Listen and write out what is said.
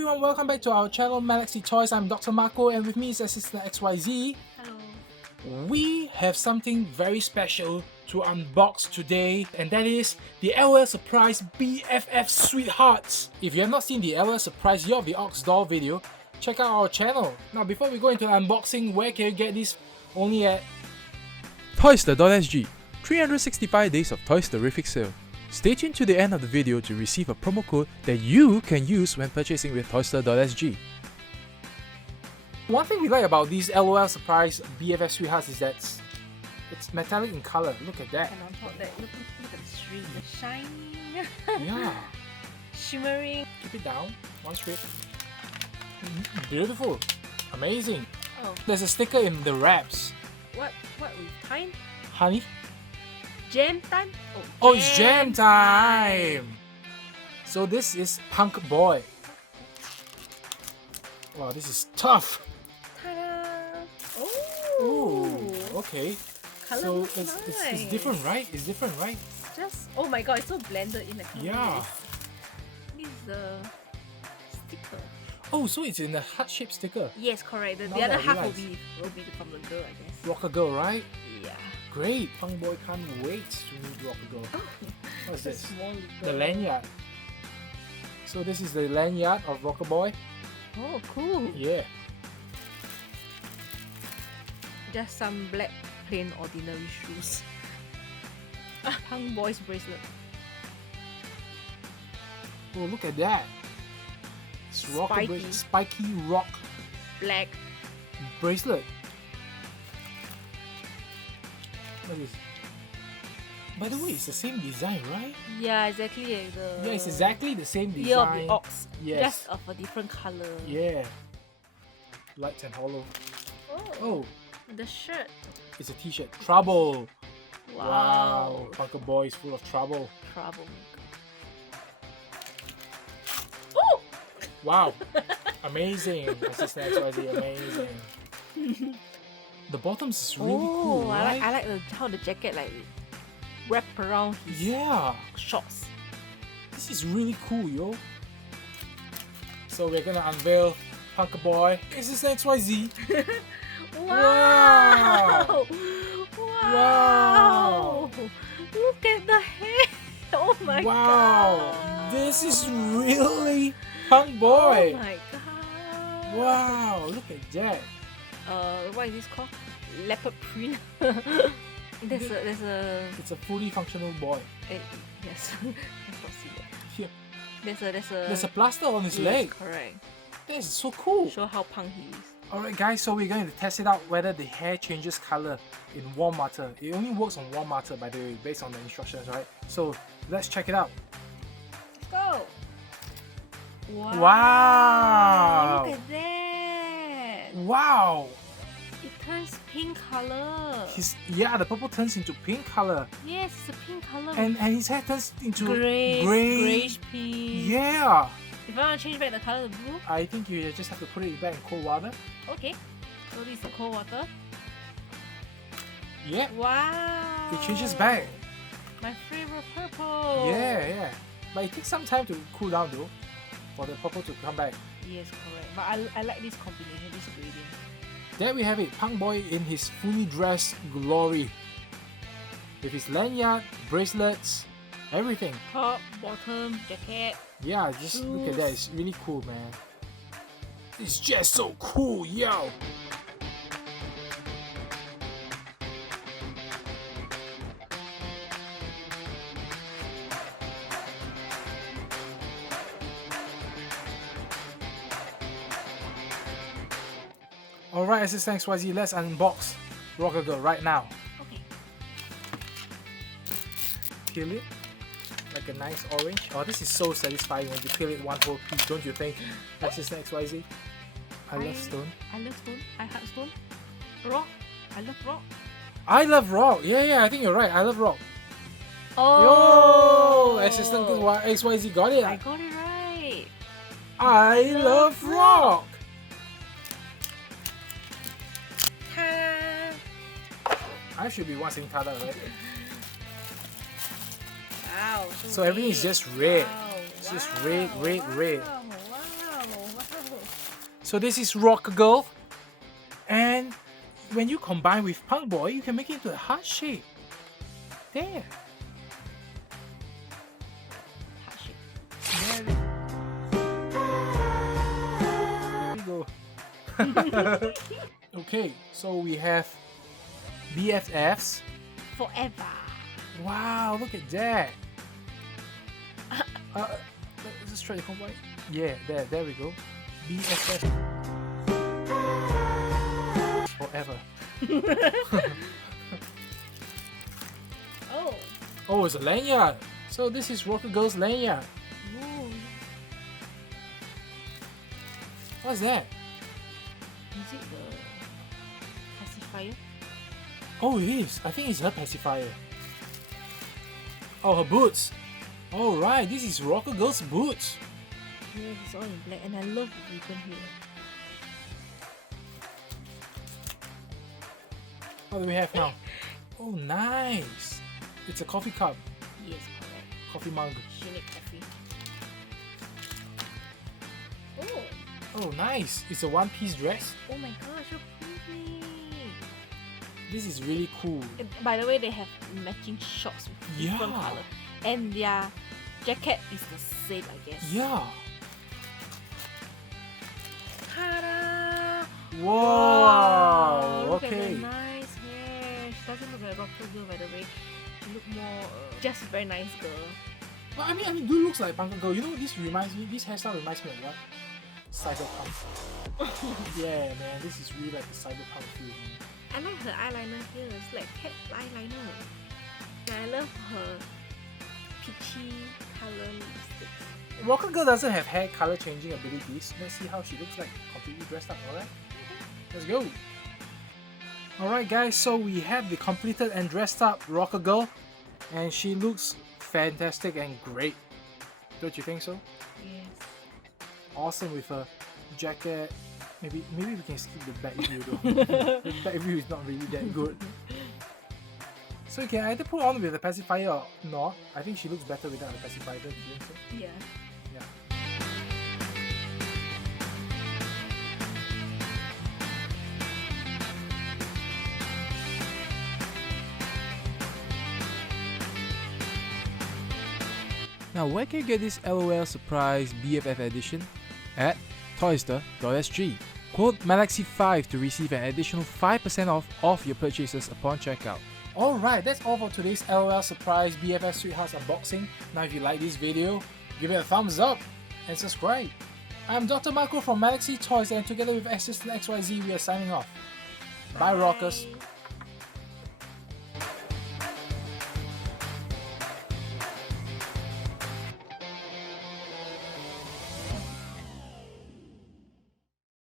everyone, welcome back to our channel Galaxy Toys. I'm Dr. Marco and with me is Assistant XYZ. Hello. We have something very special to unbox today, and that is the LOL Surprise BFFs Sweethearts. If you have not seen the LOL Surprise Year of the Ox doll video, check out our channel. Now before we go into the unboxing, where can you get this? Only at Toyster.sg, 365 days of Toysterific sale. Stay tuned to the end of the video to receive a promo code that you can use when purchasing with Toyster.sg. one thing we like about these LOL Surprise BFF Sweethearts is that it's metallic in color. Look at that. And on top of that, look at the string, the shiny, Yeah. shimmering. Keep it down. One straight. Beautiful. Amazing. Oh, There's a sticker in the wraps. what with time? Honey? Jam time? Oh, it's jam time! So this is Punk Boi. Wow, this is tough. Ta-da! Oh, okay. Color So looks it's nice. different, right? It's different, right? Just oh my god, it's so blended in the color. Yeah. This is the sticker. Oh, so it's in a heart-shaped sticker. Yes, correct. The Now other that I half will realise. be from the girl, I guess. Rocker Girl, right? Yeah. Great. Punk Boi can't wait to meet Rocker Girl. What's It's a this? small The little- lanyard. So this is the lanyard of Rocker Boy. Oh, cool. Yeah. Just some black, plain, ordinary shoes. Punk Boy's bracelet. Oh, look at that. It's Spiky. spiky rock Black. bracelet. Look at this. By the way, it's the same design, right? Yeah, exactly like the... Yeah, it's exactly the same design. Year of the Ox. Yes. Just of a different color. Yeah. Light and hollow. Oh, Oh, the shirt. it's a t-shirt. Trouble. Wow. Punk Boi is full of trouble. Trouble. Oh! Wow. Amazing. Assistant XYZ, amazing. The bottoms is really cool, right? I like how the jacket like wrap around his Yeah. shorts. This is really cool, yo. So we're gonna unveil Punk Boi. Assistant XYZ. Wow! Wow. Wow! Look at the hair! Oh my Wow. god! This is really Punk Boi. Oh my god! Wow, look at that. What is this called? Leopard print. there's a It's a fully functional boy. yes. Let's not see that. Here. There's There's a plaster on his yes, leg. correct. That is so cool. Show how punk he is. Alright guys, so we're going to test it out whether the hair changes color in warm water. It only works on warm water, by the way, based on the instructions, right? So let's check it out. Let's go! Wow. Look at that! Wow! It turns pink color. Yeah, the purple turns into pink color. Yes, it's a pink color. And his hair turns into grayish pink. Yeah! If I want to change back the color to blue, I think you just have to put it back in cold water. okay. So this is the cold water. Yeah. Wow! It changes back. My favorite purple. Yeah. But it takes some time to cool down though, for the purple to come back. Yes, correct. But I like this combination, this gradient. There we have it, Punk Boi in his fully dressed glory. With his lanyard, bracelets, everything. Top, bottom, jacket. Yeah, just look at that, it's really cool, man. It's just so cool, yo! Alright, Assistant XYZ, let's unbox Rocker Girl right now. Okay. Peel it like a nice orange. Oh, this is so satisfying when you peel it one whole piece, don't you think? Assistant XYZ. I love stone. I love stone. I heart stone. Rock. I love rock. I love rock. Yeah, I think you're right. I love rock. Oh! Yo, Assistant XYZ got it. I got it right. I love rock. Ta-da! I should be watching Tada, right? Wow. So everything is just red. Wow. It's just red, red, red. Wow. So this is Rocker Girl, and when you combine with Punk Boy, you can make it into a heart shape. There. Heart shape. There we go. Okay, so we have BFFs. Forever. Wow, look at that. Let's just try the combine. Yeah, there we go. BFF forever. Oh. Oh, it's a lanyard. So this is Rocker Girl's lanyard. Ooh. What's that? Is it the pacifier? Oh, it is. I think it's her pacifier. Oh, her boots. All right, this is Rocker Girl's boots. Yes, it's all in black, and I love the ribbon here. What do we have now? Oh, nice. It's a coffee cup, Yes, correct. coffee mug. She make coffee. Oh. Oh, nice. It's a one-piece dress. Oh my gosh, so pretty. This is really cool. And by the way, they have matching shorts with different Yeah. color, and their jacket is the same, I guess. Yeah. Ta-da! Wow. Look at Okay. the nice hair. She doesn't look like a rocker girl, by the way. She look more just a very nice girl. Well, I mean, dude looks like Punk Girl. You know, this hairstyle reminds me of what? Cyberpunk. Yeah, man, this is really like a cyberpunk feel. I like her eyeliner here. It's like cat eyeliner. And I love her peachy color lipstick. Rocker Girl doesn't have hair color changing abilities. Let's see how she looks like completely dressed up, alright? Let's go! Alright guys, so we have the completed and dressed up Rocker Girl, and she looks fantastic and great. Don't you think so? Yes. Awesome with a jacket. Maybe we can skip the back view though. The back view is not really that good. So you can either put on with the pacifier or not. I think she looks better without the pacifier, don't you think so? Yeah. Yeah. Now where can you get this LOL Surprise BFF edition? At toyster.sg. Quote Malaxi5 to receive an additional 5% off your purchases upon checkout. Alright, that's all for today's LOL Surprise BFF Sweethearts unboxing. Now if you like this video, give it a thumbs up and subscribe. I'm Dr. Marco from Malaxi Toys, and together with Assistant XYZ we are signing off. Bye rockers!